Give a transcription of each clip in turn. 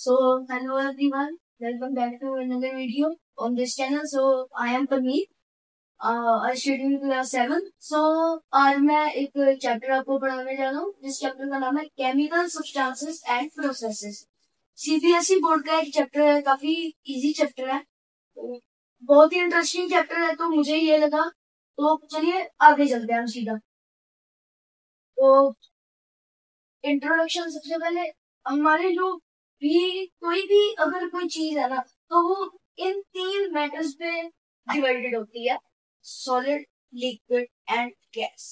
So, hello everyone. Welcome back to another video on this channel. So, I am Parmeet. I student class 7. So, आज मैं एक chapter आपको पढ़ाने जा रहा हूँ जिस चैप्टर का नाम है chemical substances and processes. CBSE board का एक चैप्टर है, काफी इजी चैप्टर है, तो बहुत ही इंटरेस्टिंग चैप्टर है, तो मुझे ये लगा। तो चलिए आगे चलते हैं हम सीधा। तो इंट्रोडक्शन सबसे पहले, हमारे जो भी कोई भी अगर कोई चीज है ना, तो वो इन तीन मैटर्स पे डिवाइडेड होती है: solid, liquid and gas.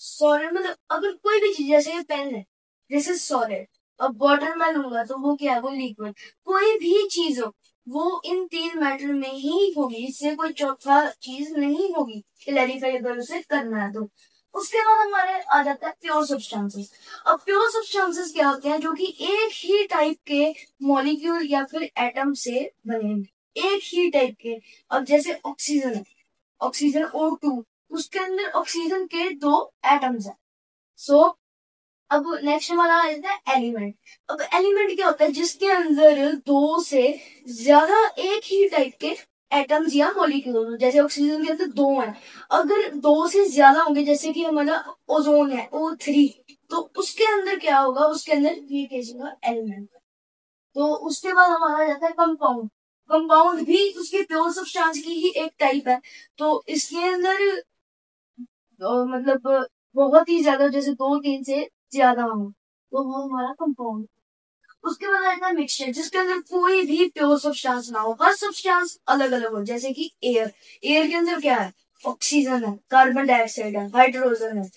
Solid मतलब अगर कोई भी चीज, जैसे पेन है, दिस इज सॉलिड। अब वाटर मैं लूंगा तो वो क्या है, वो लिक्विड। कोई भी चीज हो वो इन तीन मैटर में ही होगी, इससे कोई चौथा चीज नहीं होगी। क्लैरिफाई अगर उसे करना है तो। उसके बाद हमारे आ जाता है प्योर सब्सटेंसेस। अब प्योर सब्सटेंसेस क्या होते हैं, जो कि एक ही टाइप के मॉलिक्यूल या फिर एटम से बने हैं, एक ही टाइप के। अब जैसे ऑक्सीजन है, ऑक्सीजन O2, उसके अंदर ऑक्सीजन के दो एटम्स हैं। सो अब नेक्स्ट हमारा आ जाता है एलिमेंट। अब एलिमेंट क्या होता है, जिसके अंदर दो से ज्यादा एक ही टाइप के एटम्स या मॉलिक्यूल, जैसे ऑक्सीजन के अंदर दो हैं, अगर दो से ज्यादा होंगे, जैसे कि हमारा ओजोन है O3, तो उसके अंदर क्या होगा, उसके अंदर ये केस होगा एलिमेंट। तो उसके बाद हमारा जाता है कंपाउंड। कंपाउंड भी उसके प्योर सब्सटेंस की ही एक टाइप है, तो इसके अंदर मतलब बहुत ही ज्यादा, जैसे दो तीन से ज्यादा हो, तो वो हमारा कंपाउंड। उसके बाद आता है मिक्सचर, जिसके अंदर कोई भी प्योर सब्सटेंस ना हो, हर सब्सटेंस अलग अलग हो। जैसे कि एयर, एयर के अंदर क्या है, ऑक्सीजन है, कार्बन डाइऑक्साइड है, हाइड्रोजन है,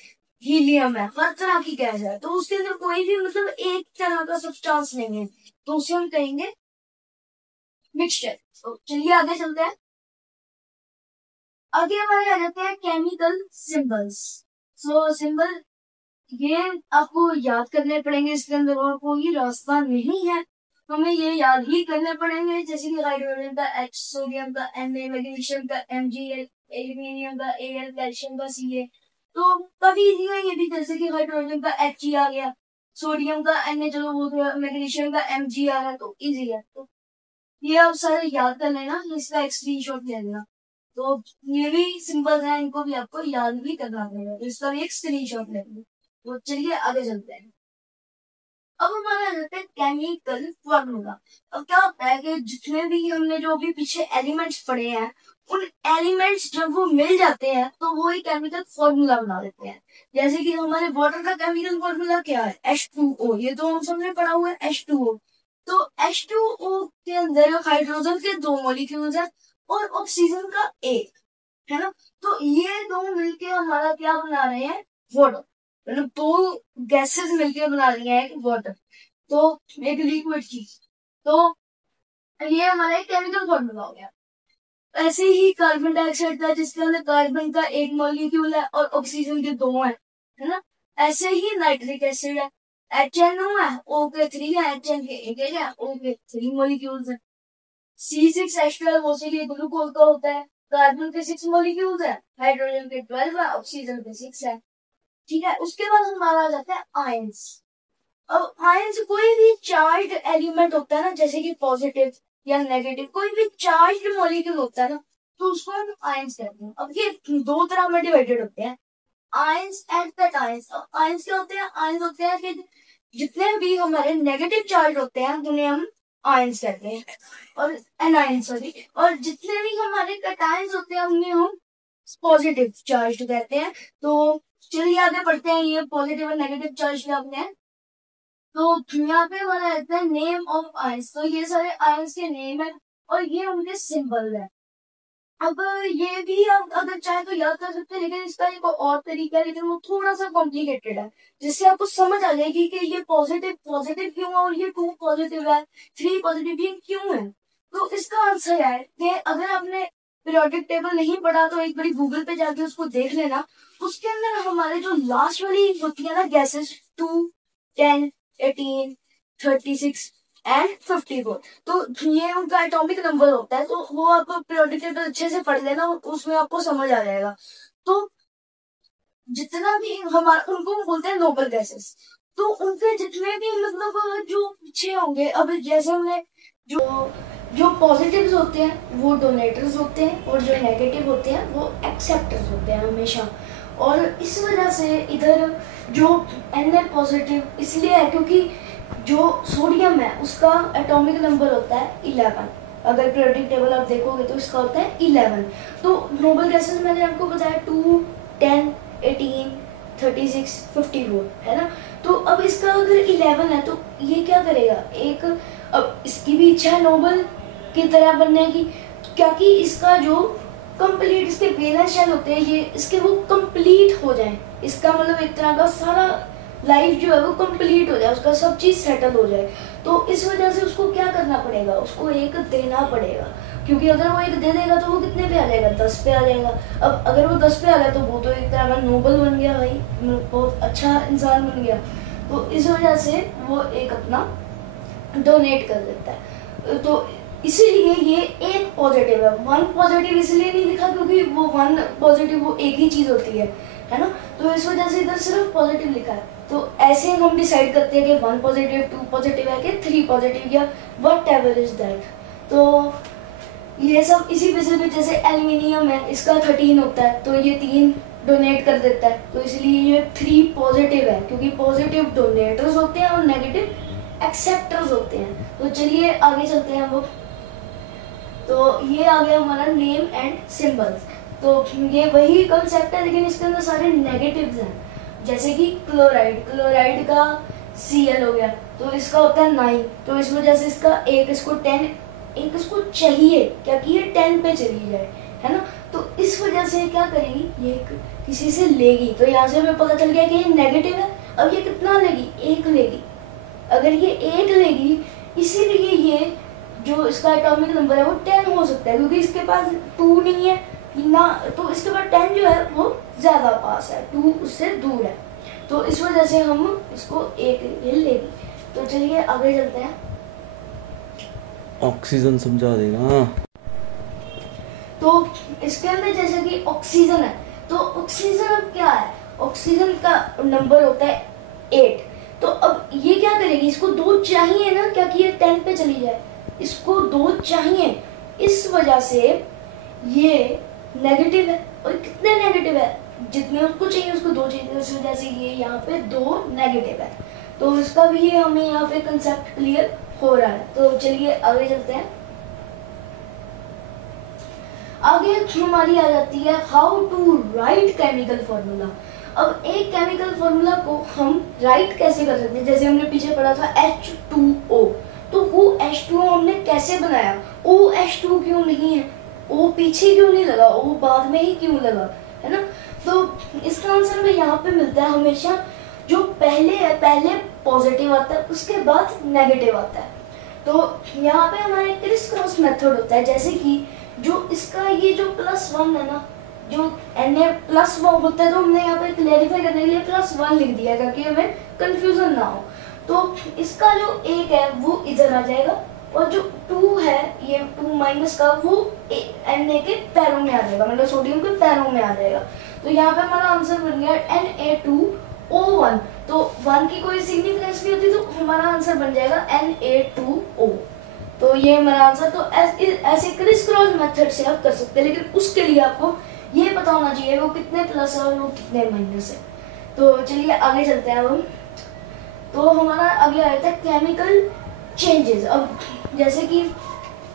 हीलियम है, हर तरह की गैस है। तो उसके अंदर कोई भी मतलब एक तरह का सब्सटेंस नहीं है, तो उसे हम कहेंगे मिक्सचर। तो चलिए आगे चलते हैं। आगे हमारे आ जाते हैं केमिकल सिंबल्स। सो सिंबल ये आपको याद करने पड़ेंगे, इसके अंदर और कोई रास्ता नहीं है, हमें ये याद ही करने पड़ेंगे। जैसे कि हाइड्रोजन का H, सोडियम का Na, मैग्नीशियम का Mgl, एल्यूमिनियम का Al, कैल्शियम का Ca। तो काफी इजी है ये भी, जैसे कि हाइड्रोजन का He आ गया, सोडियम का Na, चलो वो तो मैग्नीशियम का Mg आ रहा है, तो इजी है। तो ये आप सारे याद कर लेना, इसका एक स्क्रीनशॉट ले लेना। तो ये भी सिंपल है, इनको भी आपको याद भी करना पड़ेगा, तो इसका भी एक स्क्रीनशॉट ले लेना। तो चलिए आगे चलते हैं। अब हमारा रहता है केमिकल फॉर्मूला। अब क्या होता है कि जितने भी हमने जो भी पीछे एलिमेंट्स पढ़े हैं, उन एलिमेंट्स जब वो मिल जाते हैं तो वो एक केमिकल फॉर्मूला बना देते हैं। जैसे कि हमारे वाटर का केमिकल फॉर्मूला क्या है, H2O। ये तो हम सबने पढ़ा हुआ है, H2O। तो H2O के अंदर हाइड्रोजन के दो मॉलिक्यूल्स हैं और ऑक्सीजन का एक, है ना। तो ये दो मिलके हमारा क्या बना रहे हैं, वाटर। मतलब दो गैसेस मिलके बना रही हैं एक वाटर, तो एक लिक्विड चीज। तो ये हमारा एक केमिकल फॉर्मूला हो गया। ऐसे ही कार्बन डाइऑक्साइड का, जिसके अंदर कार्बन का एक मॉलिक्यूल है और ऑक्सीजन के दो हैं, है ना। ऐसे ही नाइट्रिक एसिड है, HNO है, O के 3 है, HN के एक है, O के 3 मॉलिक्यूल्स है। C6H12 वो से ग्लूकोज का होता है, कार्बन के 6 मॉलिक्यूल्स है, हाइड्रोजन के 12 है, ऑक्सीजन के 6 है। ठीक है। उसके बाद हमारा आ जाता है आयंस। अब आयंस कोई भी चार्ज एलिमेंट होता है ना, जैसे कि पॉजिटिव या नेगेटिव, कोई भी चार्ज मॉलिक्यूल होता है ना, तो उसको हम आयंस कहते हैं। अब ये दो तरह में डिवाइडेड होते हैं, आयंस एंड कैटायंस। अब आयंस क्या होते हैं, आयंस होते हैं कि जितने भी हमारे नेगेटिव चार्ज होते हैं उन्हें हम आयंस कहते हैं, और एनायंस, सॉरी। और जितने भी हमारे कैटायंस होते हैं उन्हें हम पॉजिटिव चार्ज कहते हैं। तो चलिए आगे बढ़ते हैं, ये पॉजिटिव और नेगेटिव चार्ज क्या होते हैं। तो यहाँ पे हमारा रहता है नेम ऑफ आयंस। तो ये सारे आयंस के नेम है और ये उनके सिंबल है। अब ये भी आप अगर चाहे तो याद कर सकते हैं, लेकिन इसका एक और तरीका है, लेकिन वो थोड़ा सा कॉम्प्लिकेटेड है, जिससे आपको समझ आ जाएगी कि ये पॉजिटिव पॉजिटिव क्यों है और ये 2 पॉजिटिव है, 3 पॉजिटिव, ये क्यों है। तो इसका आंसर है कि अगर आपने पीरियोडिक टेबल नहीं पढ़ा तो एक बार गूगल पे जाके उसको देख लेना। उसके अंदर हमारे जो लास्ट वाली होती है ना गैसेस, 2, 10, 18, 36 एंड 54, तो ये उनका एटॉमिक नंबर होता है। तो वो आप पीरियोडिक टेबल अच्छे से पढ़ लेना, उसमें आपको समझ आ जाएगा। तो जितना भी हमारा, उनको हम बोलते हैं नोबल गैसेस। तो उनके जितने भी मतलब जो पीछे होंगे, अब जैसे हमने जो जो पॉजिटिव्स होते हैं वो डोनेटर्स होते हैं और जो नेगेटिव होते हैं वो एक्सेप्टर्स होते हैं हमेशा। और इस वजह से इधर जो Na पॉजिटिव इसलिए है क्योंकि जो सोडियम है उसका एटॉमिक नंबर होता है 11। अगर पीरियोडिक टेबल आप देखोगे तो इसका होता है 11। तो नोबल गैसेस मैंने आपको बताया 2, 10, 18, 36, 54 है ना। तो अब इसका अगर 11 है तो ये क्या करेगा, एक अब इसकी भी इच्छा है नोबल की तरह बनने की, क्योंकि इसका जो कंप्लीट इसके वैलेंस शेल होते हैं ये इसके वो कंप्लीट हो जाए, इसका मतलब एक तरह का सारा लाइफ जो है वो कंप्लीट हो जाए, उसका सब चीज सेटल हो जाए। तो इस वजह से उसको क्या करना पड़ेगा, उसको एक देना पड़ेगा, क्योंकि अगर वो एक दे देगा तो वो कितने पे आ जाएगा, 10 पे आ जाएगा। अब अगर वो 10 पे आ गया तो वो तो एक तरह का नोबल बन गया भाई, बहुत अच्छा इंसान बन गया। तो इस वजह से वो एक अपना डोनेट कर देता है। तो इसीलिए ये एक पॉजिटिव है, 1 पॉजिटिव इसलिए नहीं लिखा क्योंकि वो 1 पॉजिटिव वो एक ही चीज होती है ना। तो इस वजह से इधर सिर्फ पॉजिटिव लिखा है। तो ऐसे हम डिसाइड करते हैं कि 1 पॉजिटिव 2 पॉजिटिव है कि 3 पॉजिटिव या वट एवर इज दैट। तो ये सब इसी वजह से, जैसे एल्यूमिनियम है इसका 13 होता है तो ये 3 डोनेट कर देता है, तो इसलिए ये 3 पॉजिटिव है, क्योंकि पॉजिटिव डोनेटर्स होते हैं और नेगेटिव एक्सेप्टर्स होते हैं। तो चलिए आगे चलते हैं वो। तो ये आ गया हमारा नेम एंड सिंबल्स। तो ये वही कंसेप्ट है लेकिन इसके अंदर सारे नेगेटिव्स हैं, जैसे कि क्लोराइड, क्लोराइड का Cl हो गया तो इसका होता है 9। तो इस वजह से इसका एक इसको 10 एक इसको चाहिए क्या कि ये 10 पे चली जाए, है ना। तो इस वजह से क्या करेगी, ये किसी से लेगी। तो यहाँ से हमें पता चल गया कि ये नेगेटिव है। अब ये कितना लेगी, 1 लेगी। अगर ये 1 लेगी इसीलिए ये जो इसका एटॉमिक नंबर है वो 10 हो सकता है, क्योंकि इसके पास 2 नहीं है ना, तो इसके बाद 10 जो है वो ज्यादा पास है, 2 उससे दूर है। तो इस वजह से हम इसको 1 ये लेगी। तो चलिए आगे चलते हैं। ऑक्सीजन समझा देगा। तो इसके अंदर जैसे कि ऑक्सीजन है, तो ऑक्सीजन अब क्या है, ऑक्सीजन का नंबर होता है 8। तो अब ये क्या करेगी, इसको 2 चाहिए ना, क्या कि ये 10 पे चली जाए, इसको 2 चाहिए। इस वजह से ये नेगेटिव है। और कितने नेगेटिव है, जितने उसको चाहिए उसको 2 चाहिए, इस वजह से ये यहाँ पे 2 नेगेटिव है। तो इसका भी ये हमें यहाँ पे कंसेप्ट क्लियर हो रहा है। तो चलिए आगे चलते हैं। आगे हमारी आ जाती है how to write chemical formula. अब एक केमिकल फॉर्मूला को हम राइट कैसे कर सकते हैं, जैसे हमने पीछे पढ़ा था H2O। तो वो H2O हमने कैसे बनाया, OH2 क्यों नहीं है, O पीछे क्यों नहीं लगा, O बाद में ही क्यों लगा, है ना। तो इसका आंसर में यहाँ पे मिलता है हमेशा जो पहले है, पहले पॉजिटिव आता है उसके बाद नेगेटिव आता है। तो यहाँ पे हमारे क्रिस क्रॉस मेथड होता है, जैसे कि जो इसका ये जो +1 है ना, जो Na+1 होता है, तो हमने यहाँ पे क्लेरिफाई करने के लिए +1 लिख दिया ताकि हमें कंफ्यूजन ना हो। तो इसका जो 1 है वो इधर आ जाएगा और जो 2 है ये 2 माइनस का वो Na के पैरों में आ जाएगा, मतलब सोडियम के पैरों में आ जाएगा। तो यहाँ पे हमारा आंसर बन गया Na2O1। तो 1 की कोई सिग्निफिकेंस नहीं होती, तो हमारा आंसर बन जाएगा Na2O। तो ये हमारा आंसर। तो ऐसे क्रिस क्रॉस मेथड से आप कर सकते हैं, लेकिन उसके लिए आपको ये पता होना चाहिए वो कितने प्लस है और वो कितने माइनस है। तो चलिए आगे चलते हैं अब। तो हमारा आगे आया था केमिकल चेंजेस। अब जैसे कि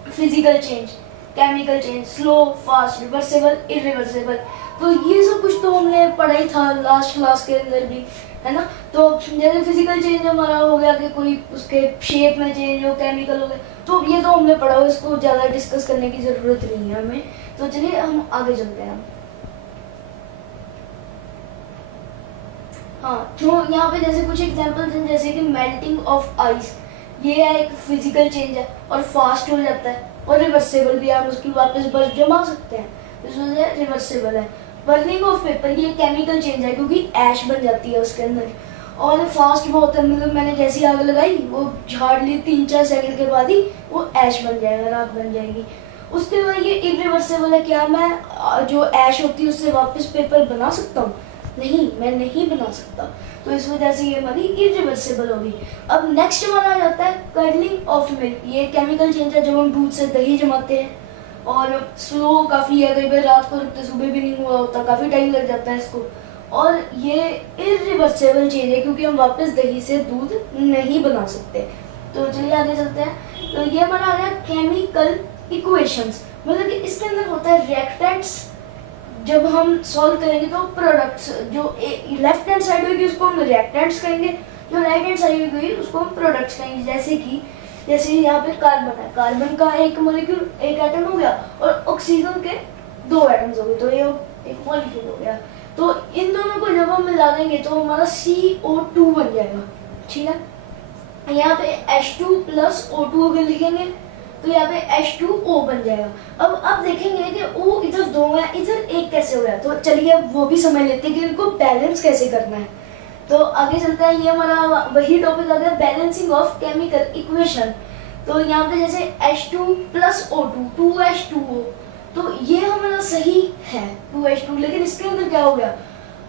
physical change, chemical change, slow, fast, reversible, irreversible, तो ये सब कुछ तो हमने पढ़ा ही था लास्ट क्लास के अंदर भी, है ना। तो जैसे फिजिकल चेंज हमारा हो गया कि कोई उसके शेप में चेंज हो, केमिकल हो गया, तो ये तो हमने पढ़ा हो, इसको ज़्यादा डिस्कस करने की ज़रूरत नहीं है हमें। तो चलिए हम आगे चलते हैं। हाँ, तो यहाँ पे जैसे कुछ एग्जांपल्स हैं, जैसे कि मेल्टिंग ऑफ आइस, ये है एक फिजिकल चेंज है और फास्ट हो जाता है, और रिवर्सेबल भी, हम उसकी वापस बर्फ जमा सकते हैं, इस वजह से रिवर्सेबल है। बर्निंग ऑफ पेपर, ये केमिकल चेंज है क्योंकि ऐश बन जाती है उसके अंदर, और फास्ट बहुत है, मतलब मैंने जैसी आग लगाई वो झाड़ ली 3-4 सेकंड के बाद ही वो ऐश बन जाएगा, राख बन जाएगी। उसके बाद ये इरिवर्सेबल है, क्या मैं जो ऐश होती है उससे वापस पेपर बना सकता हूँ, नहीं मैं नहीं बना सकता, तो इस वजह से ये हमारी इरिवर्सिबल होगी। अब नेक्स्ट हमारा आ जाता है कर्लिंग ऑफ मिल्क। ये केमिकल चेंज है जब हम दूध से दही जमाते हैं, और स्लो काफ़ी है, कई बार रात को रखते सुबह भी नहीं हुआ होता, काफ़ी टाइम लग जाता है इसको, और ये इरिवर्सिबल चेंज है क्योंकि हम वापस दही से दूध नहीं बना सकते। तो चलिए आगे चलते हैं। तो ये हमारा आ गया केमिकल इक्वेशंस, मतलब कि इसके अंदर होता है रिएक्टेंट्स, जब हम सॉल्व करेंगे तो प्रोडक्ट्स, जो लेफ्ट हैंड साइड होगी उसको हम रिएक्टेंट्स कहेंगे, जो राइट हैंड साइड होगी उसको हम प्रोडक्ट्स कहेंगे। जैसे यहाँ पे कार्बन है, कार्बन का एक मॉलिक्यूल एक एटम हो गया, और ऑक्सीजन के 2 एटम्स हो गए, तो ये एक मॉलिक्यूल हो गया। तो इन दोनों को जब हम मिला देंगे तो हमारा CO2 बन जाएगा, ठीक है। यहाँ पे H2 प्लस O2 अगर लिखेंगे तो यहाँ पे H2O बन जाएगा। अब देखेंगे कि O इधर 2 है, इधर 1 कैसे हो गया, तो चलिए अब वो भी समझ लेते हैं कि इनको बैलेंस कैसे करना है। तो आगे चलता है, ये हमारा वही टॉपिक आ गया बैलेंसिंग ऑफ केमिकल इक्वेशन। तो यहाँ पे जैसे H2 प्लस O2 2H2O, तो ये हमारा सही है 2H2, लेकिन इसके अंदर क्या हो गया,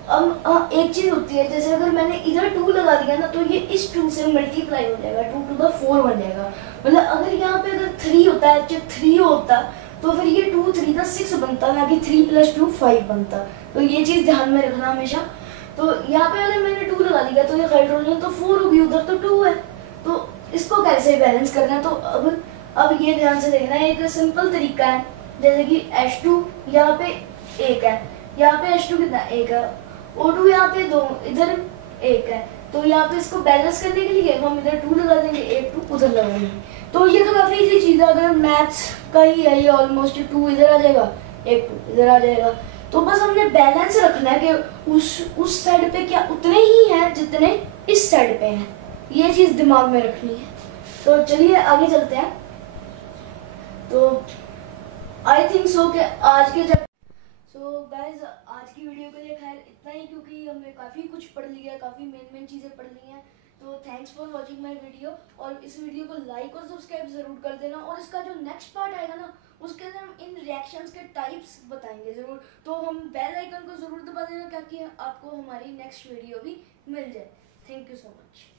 अब एक चीज होती है, जैसे अगर मैंने इधर 2 लगा दिया ना, तो ये इस 2 से मल्टीप्लाई हो जाएगा, 2 to the 4 बन जाएगा। मतलब अगर यहाँ पे अगर 3 होता है, जब 3 होता तो फिर ये 2 3 का 6 बनता, ना कि 3 + 2 5 बनता। तो ये चीज ध्यान में रखना हमेशा। तो यहाँ पे अगर मैंने 2 लगा दिया तो ये हाइड्रोजन तो 4 होगी, उधर तो 2 है, तो इसको कैसे बैलेंस करना है। तो अब ये ध्यान से देखना है, एक सिंपल तरीका है, जैसे कि H2 यहाँ पे 1 है, यहाँ पे H2 कितना 1 है, O2 यहाँ पे 2, इधर 1 है, तो यहाँ पे इसको बैलेंस करने के लिए हम इधर 2 लगा देंगे, 1 2 उधर लगा देंगे। तो ये तो काफी इजी चीज है, अगर मैथ्स का ही है ये, ऑलमोस्ट 2 इधर आ जाएगा, 1 2 इधर आ जाएगा। तो बस हमने बैलेंस रखना है कि उस साइड पे क्या उतने ही हैं जितने इस साइड पे हैं, ये चीज दिमाग में रखनी है। तो चलिए आगे चलते हैं। तो आई थिंक सो कि आज के गाइज आज की वीडियो के लिए खैर इतना ही, क्योंकि हमने काफ़ी कुछ पढ़ लिया, काफ़ी मेन चीज़ें पढ़ ली हैं। तो thanks for watching my video, और इस वीडियो को लाइक और सब्सक्राइब जरूर कर देना, और इसका जो नेक्स्ट पार्ट आएगा ना, उसके अंदर हम इन रिएक्शंस के टाइप्स बताएंगे ज़रूर। तो हम बेल आइकन को ज़रूर दबा देना ताकि आपको हमारी नेक्स्ट वीडियो भी मिल जाए। Thank you so much.